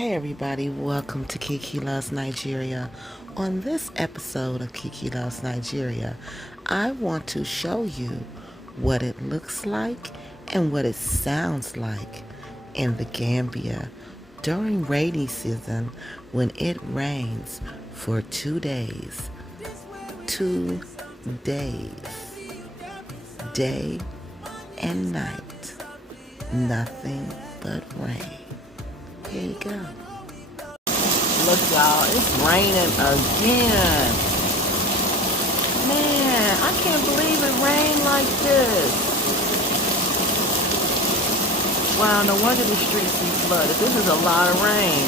Hey everybody, welcome to Keke Loves Nigeria. On this episode of Keke Loves Nigeria, I want to show you what it looks like and what it sounds like in the Gambia during rainy season when it rains for 2 days. 2 days. Day and night. Nothing but rain. Here you go. Look, y'all, it's raining again. Man, I can't believe it rained like this. Wow, no wonder the streets be flooded. This is a lot of rain.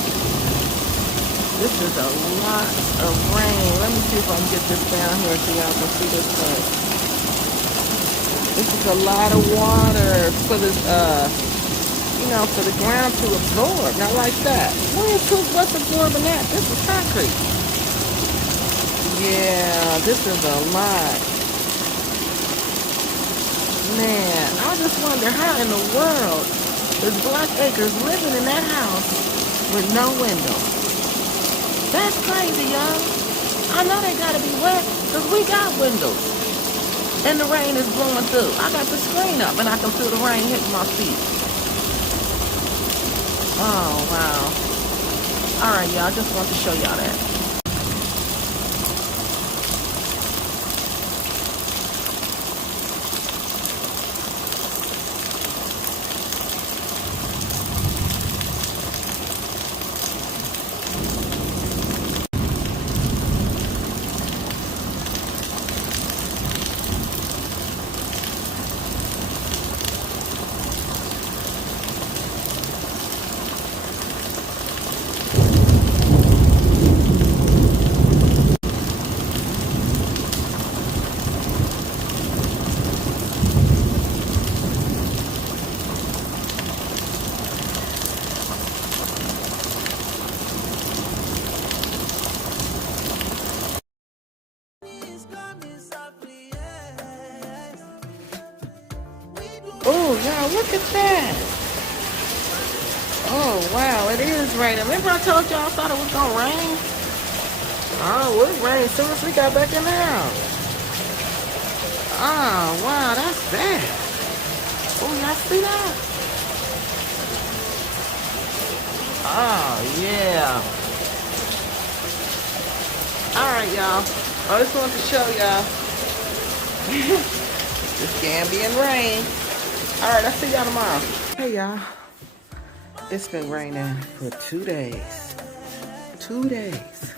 This is a lot of rain. Let me see if I can get this down here so y'all can see this thing. This is a lot of water for this, for the ground to absorb. Not like that. What's absorbing that? This is concrete. Yeah, this is a lot. Man, I just wonder how in the world is Black Acres living in that house with no windows. That's crazy, y'all. I know they gotta be wet because we got windows. And the rain is blowing through. I got the screen up and I can feel the rain hitting my feet. Oh, wow. All right, y'all. I just want to show y'all that. Oh, y'all, look at that. Oh, wow, it is raining. Remember I told y'all I thought it was going to rain? Oh, it rained as soon as we got back in the house. Oh, wow, that's bad. Oh, y'all see that? Oh, yeah. All right, y'all. I just wanted to show y'all this Gambian rain. All right, I'll see y'all tomorrow. Hey, y'all. It's been raining for 2 days. 2 days.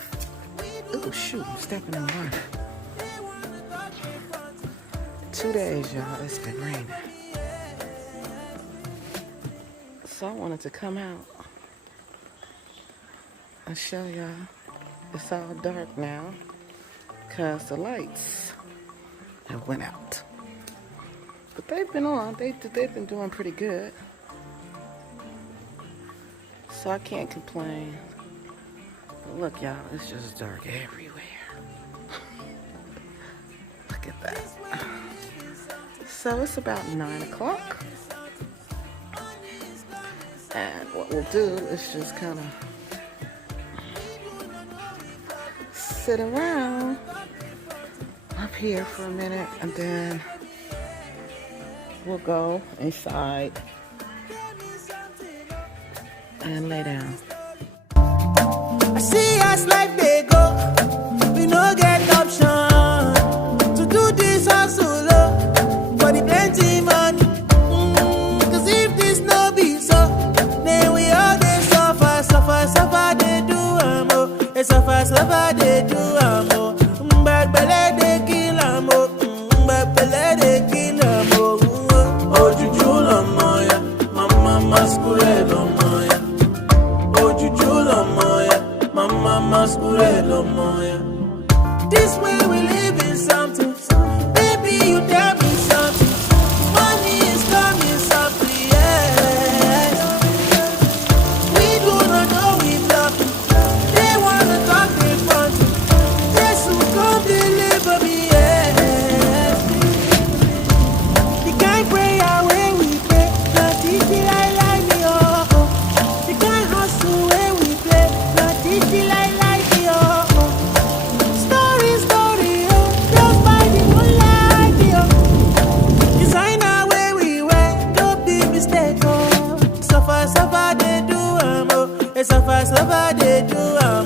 Oh, shoot. I'm stepping in water. 2 days, y'all. It's been raining. So I wanted to come out and show y'all. It's all dark now because the lights have went out. But they've been on. They've been doing pretty good. So I can't complain. But look, y'all, it's just dark everywhere. Look at that. So it's about 9 o'clock. And what we'll do is just kind of sit around up here for a minute and then we'll go inside and lay down. I see us life they go. We no get option to do this hustle for the plenty money. Cause if this no be so, then we all they suffer they do amo. They suffer they do amo. But belle they kill amo. But belle they kill amo. Oh juju la moya, mama masquerade la moya. Oh juju la moya, mama masquerade la moya. This way we live in something. Baby, you tell me something. Money is coming softly, yeah. We do not know we love. They wanna talk in front. Yes, who come deliver me, yeah. The kind prayer where we pray, not easy like me, oh. The kind hustle where we suffer, they do